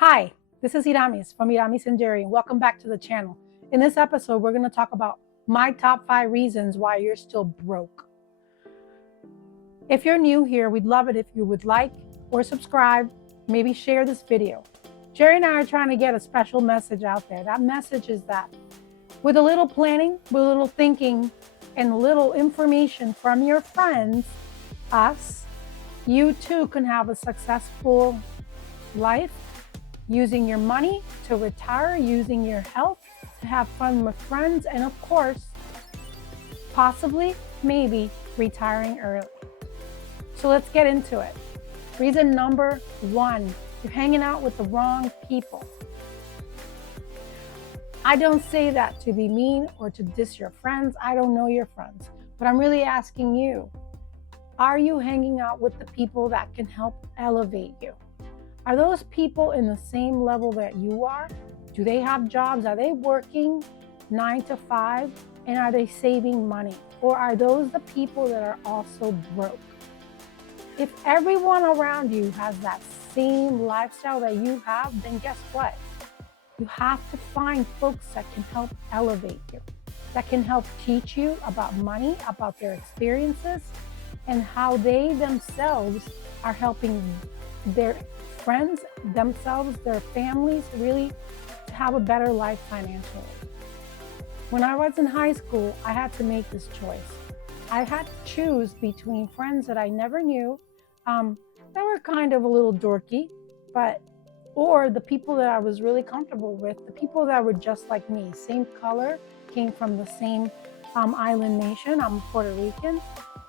Hi, this is Iramis from Iramis and Jerry, and welcome back to the channel. In this episode, we're going to talk about my top 5 reasons why you're still broke. If you're new here, we'd love it if you would like or subscribe, maybe share this video. Jerry and I are trying to get a special message out there. That message is that with a little planning, with a little thinking, and a little information from your friends, us, you too can have a successful life, using your money to retire, using your health to have fun with friends, and of course, possibly, maybe, retiring early. So let's get into it. Reason number 1, you're hanging out with the wrong people. I don't say that to be mean or to diss your friends. I don't know your friends, but I'm really asking you, are you hanging out with the people that can help elevate you? Are those people in the same level that you are? Do they have jobs? Are they working 9 to 5? And are they saving money? Or are those the people that are also broke? If everyone around you has that same lifestyle that you have, then guess what? You have to find folks that can help elevate you, that can help teach you about money, about their experiences, and how they themselves are helping their friends, themselves, their families, really to have a better life financially. When I was in high school, I had to make this choice. I had to choose between friends that I never knew, that were kind of a little dorky, or the people that I was really comfortable with, the people that were just like me, same color, came from the same island nation, I'm Puerto Rican,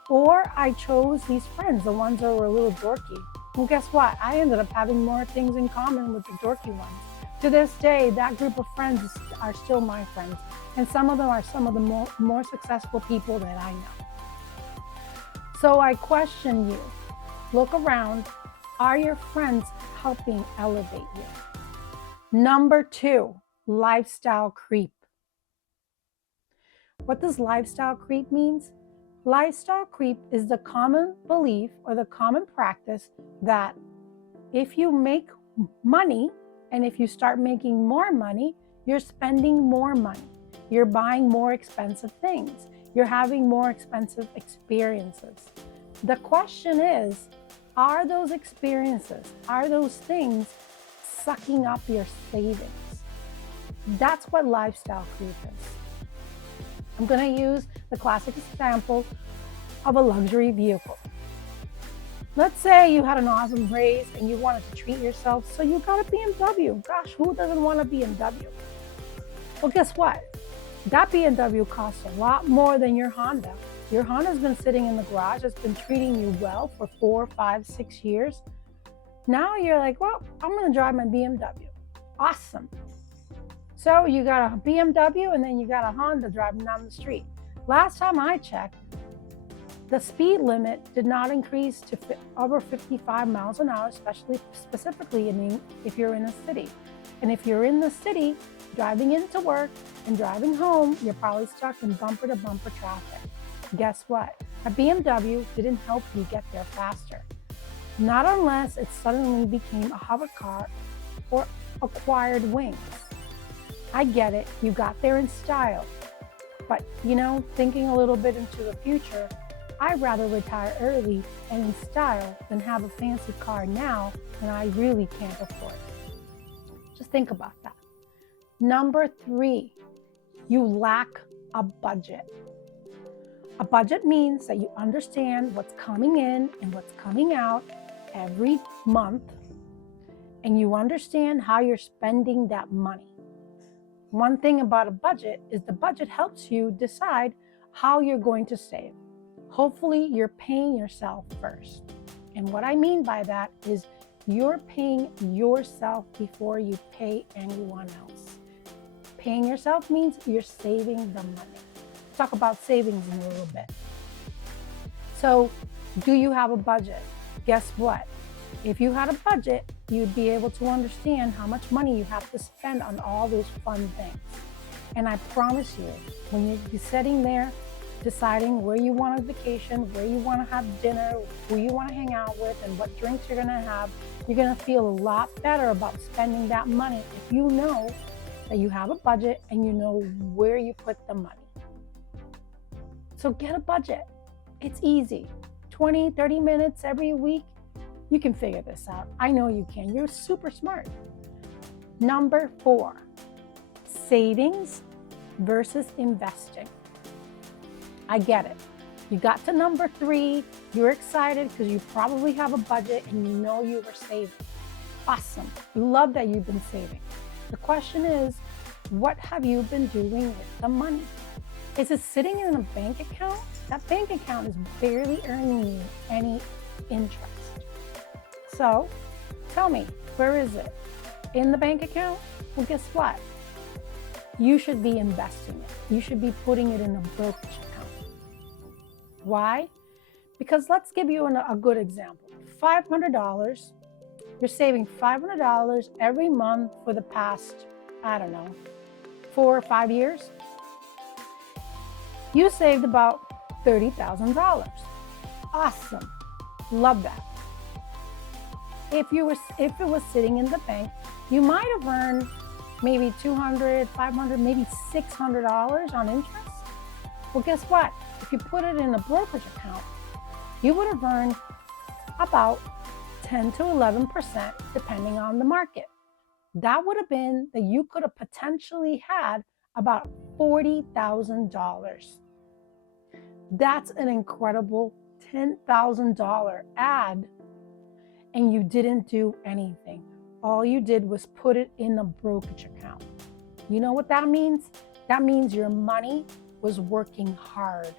or I chose these friends, the ones that were a little dorky. Well, guess what? I ended up having more things in common with the dorky ones. To this day, that group of friends are still my friends, and some of them are some of the more successful people that I know. So I question you. Look around. Are your friends helping elevate you? Number 2, lifestyle creep. What does lifestyle creep mean? Lifestyle creep is the common belief or the common practice that if you make money and if you start making more money, you're spending more money. You're buying more expensive things. You're having more expensive experiences. The question is, are those experiences, are those things sucking up your savings? That's what lifestyle creep is. I'm going to use the classic example of a luxury vehicle. Let's say you had an awesome raise and you wanted to treat yourself, so you got a BMW. Gosh, who doesn't want a BMW? Well, guess what? That BMW costs a lot more than your Honda. Your Honda's been sitting in the garage. It's been treating you well for 4, 5, 6 years. Now you're like, well, I'm going to drive my BMW. Awesome. So you got a BMW and then you got a Honda driving down the street. Last time I checked, the speed limit did not increase to over 55 miles an hour, specifically if you're in a city. And if you're in the city, driving into work and driving home, you're probably stuck in bumper to bumper traffic. Guess what? A BMW didn't help you get there faster. Not unless it suddenly became a hover car or acquired wings. I get it, you got there in style, but thinking a little bit into the future, I'd rather retire early and in style than have a fancy car now when I really can't afford it. Just think about that. Number 3, you lack a budget. A budget means that you understand what's coming in and what's coming out every month, and you understand how you're spending that money. One thing about a budget is the budget helps you decide how you're going to save. Hopefully, you're paying yourself first. And what I mean by that is you're paying yourself before you pay anyone else. Paying yourself means you're saving the money. We'll talk about savings in a little bit. So, do you have a budget? Guess what? If you had a budget, you'd be able to understand how much money you have to spend on all those fun things. And I promise you, when you're sitting there deciding where you want to vacation, where you want to have dinner, who you want to hang out with, and what drinks you're going to have, you're going to feel a lot better about spending that money if you know that you have a budget and you know where you put the money. So get a budget. It's easy. 20, 30 minutes every week, you can figure this out. I know you can. You're super smart. Number 4, savings versus investing. I get it. You got to number 3, you're excited because you probably have a budget and you know you were saving. Awesome. You love that you've been saving. The question is, what have you been doing with the money? Is it sitting in a bank account? That bank account is barely earning you any interest. So tell me, where is it? In the bank account? Well, guess what? You should be investing it. You should be putting it in a brokerage account. Why? Because let's give you a good example. $500, you're saving $500 every month for the past, 4 or 5 years. You saved about $30,000. Awesome. Love that. If it was sitting in the bank, you might have earned maybe $200, $500, maybe $600 on interest. Well, guess what? If you put it in a brokerage account, you would have earned about 10 to 11% depending on the market. That would have been that you could have potentially had about $40,000. That's an incredible $10,000 ad, and you didn't do anything. All you did was put it in a brokerage account. You know what that means? That means your money was working hard.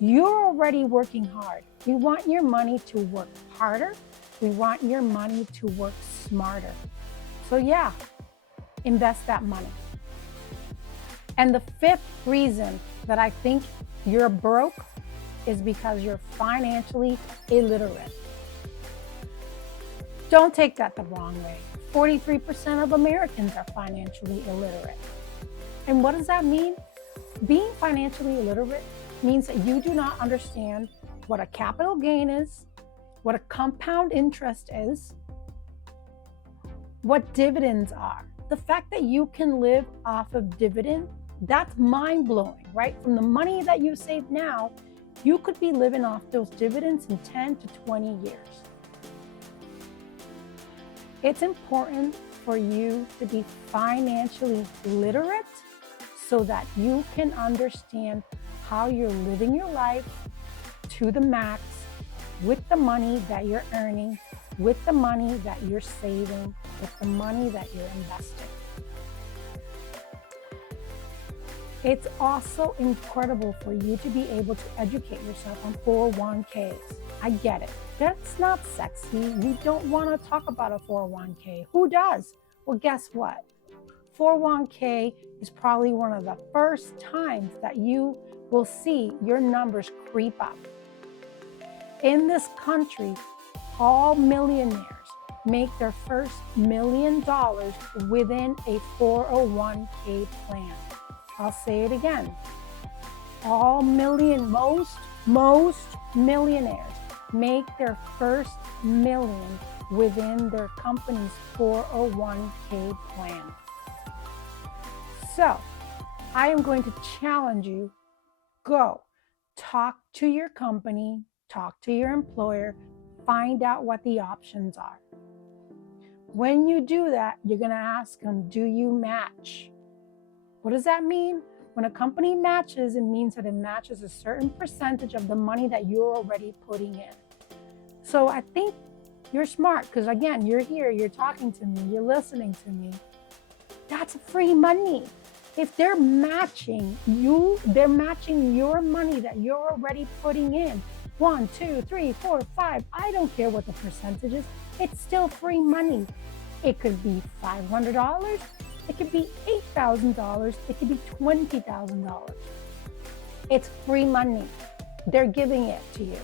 You're already working hard. We want your money to work harder. We want your money to work smarter. So yeah, invest that money. And the 5th reason that I think you're broke is because you're financially illiterate. Don't take that the wrong way. 43% of Americans are financially illiterate. And what does that mean? Being financially illiterate means that you do not understand what a capital gain is, what a compound interest is, what dividends are. The fact that you can live off of dividend, that's mind-blowing, right? From the money that you save now, you could be living off those dividends in 10 to 20 years. It's important for you to be financially literate so that you can understand how you're living your life to the max with the money that you're earning, with the money that you're saving, with the money that you're investing. It's also incredible for you to be able to educate yourself on 401ks. I get it. That's not sexy. You don't want to talk about a 401k. Who does? Well, guess what? 401k is probably one of the first times that you will see your numbers creep up. In this country, all millionaires make their first $1 million within a 401k plan. I'll say it again. Most millionaires make their first $1 million within their company's 401k plan. So, I am going to challenge you. Go talk to your company, talk to your employer, find out what the options are. When you do that, you're going to ask them, do you match? What does that mean? When a company matches, it means that it matches a certain percentage of the money that you're already putting in. So I think you're smart because, again, you're here, you're talking to me, you're listening to me. That's free money. If they're matching you, they're matching your money that you're already putting in. 1, 2, 3, 4, 5. I don't care what the percentage is. It's still free money. It could be $500. It could be $8,000. It could be $20,000. It's free money. They're giving it to you.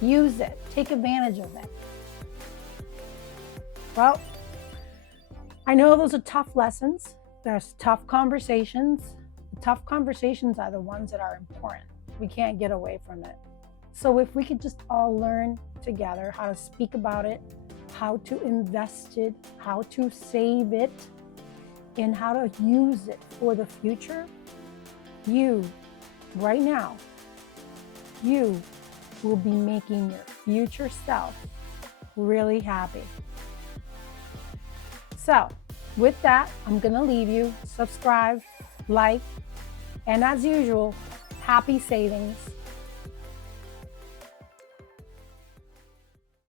Use it. Take advantage of it. Well, I know those are tough lessons. There's tough conversations. The tough conversations are the ones that are important. We can't get away from it. So if we could just all learn together how to speak about it, how to invest it, how to save it, and how to use it for the future, you, right now, you will be making your future self really happy. So with that, I'm going to leave you. Subscribe, like, and as usual, happy savings.